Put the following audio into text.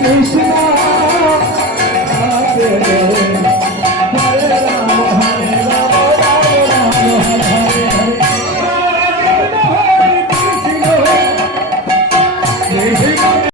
Thank you.